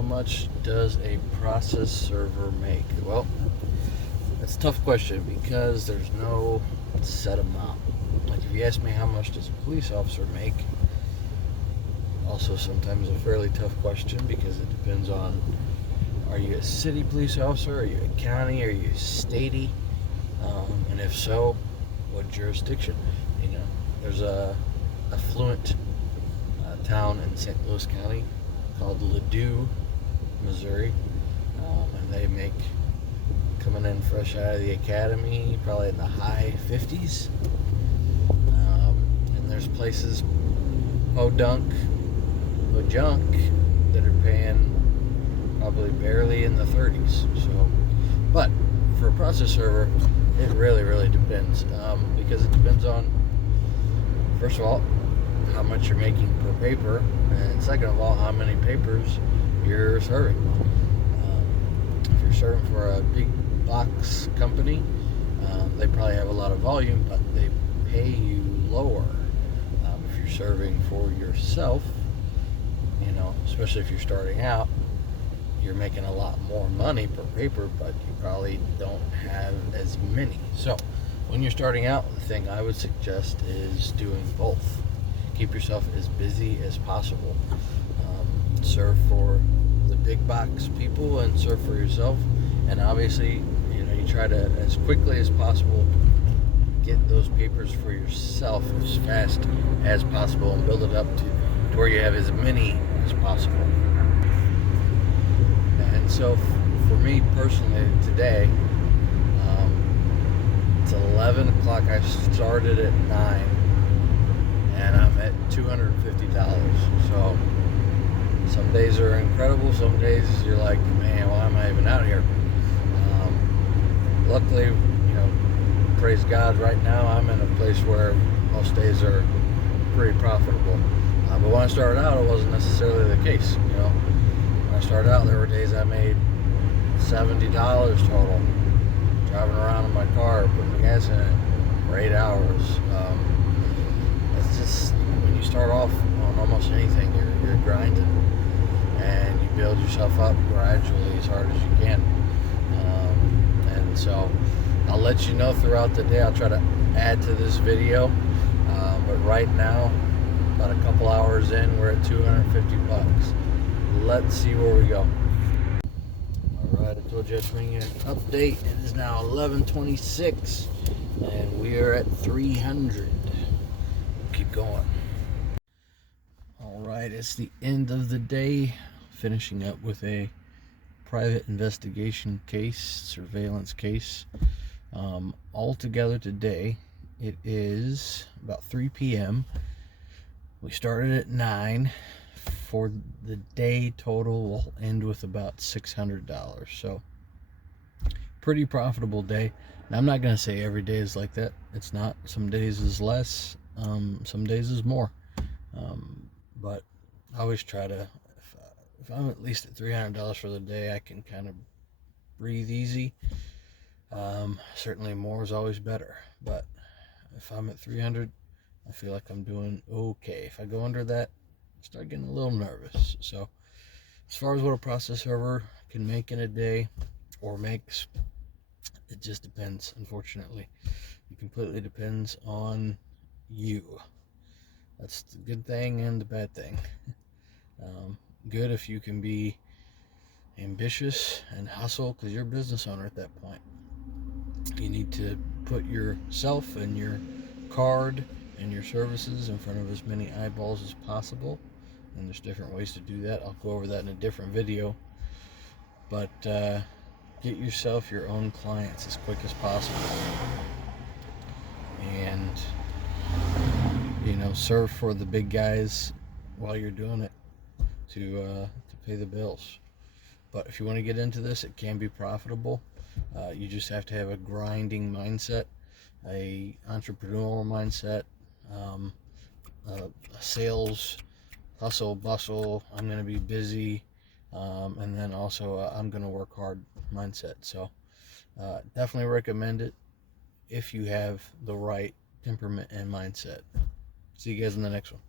How much does a process server make? Well, that's a tough question because there's no set amount. Like if you ask me how much does a police officer make, also sometimes a fairly tough question because it depends on, are you a city police officer, are you a county, are you a statey, and if so, what jurisdiction? You know, there's a affluent town in St. Louis County called Ladue, Missouri, and they make, coming in fresh out of the academy, probably in the high 50s, and there's places, Podunk, that are paying probably barely in the 30s. So, but for a process server, it really depends, because it depends on, first of all, how much you're making per paper, and second of all, how many papers you're serving. If you're serving for a big box company, they probably have a lot of volume, but they pay you lower. If you're serving for yourself, you know, especially if you're starting out, you're making a lot more money per paper, but you probably don't have as many. So when you're starting out, the thing I would suggest is doing both. Keep yourself as busy as possible. Serve for the big box people and serve for yourself, and obviously, you know, you try to, as quickly as possible, get those papers for yourself as fast as possible and build it up to where you have as many as possible. And so for me personally today, it's 11 o'clock. I started at 9 and I'm at $250. So some days are incredible, some days you're like, man, why am I even out here? Luckily, you know, praise God, right now I'm in a place where most days are pretty profitable. But when I started out, it wasn't necessarily the case. You know, when I started out, there were days I made $70 total, driving around in my car, putting gas in it for 8 hours. It's just, when you start off on almost anything, you're grinding, and you build yourself up gradually as hard as you can. And so I'll let you know throughout the day. I'll try to add to this video, but right now, about a couple hours in, we're at 250 bucks. Let's see where we go. Alright, I told you I'd bring you an update. It is now 11:26 and we are at 300. Keep going. Alright, it's the end of the day, finishing up with a private investigation case, surveillance case. Altogether today, it is about 3 p.m. We started at 9. For the day total, we'll end with about $600. So, pretty profitable day. Now, I'm not going to say every day is like that. It's not. Some days is less. Some days is more. But I always try to, if I'm at least at $300 for the day, I can kind of breathe easy. Certainly more is always better. But if I'm at 300, I feel like I'm doing okay. If I go under that, I start getting a little nervous. So as far as what a process server can make in a day or makes, it just depends, unfortunately. It completely depends on you. That's the good thing and the bad thing. Good if you can be ambitious and hustle, because you're a business owner at that point. You need to put yourself and your card and your services in front of as many eyeballs as possible, and there's different ways to do that. I'll go over that in a different video, but get yourself your own clients as quick as possible, and you know, serve for the big guys while you're doing it to pay the bills. But if you want to get into this, it can be profitable. You just have to have a grinding mindset, a entrepreneurial mindset, a sales hustle bustle, I'm going to be busy, and then also I'm going to work hard mindset. So definitely recommend it if you have the right temperament and mindset. See you guys in the next one.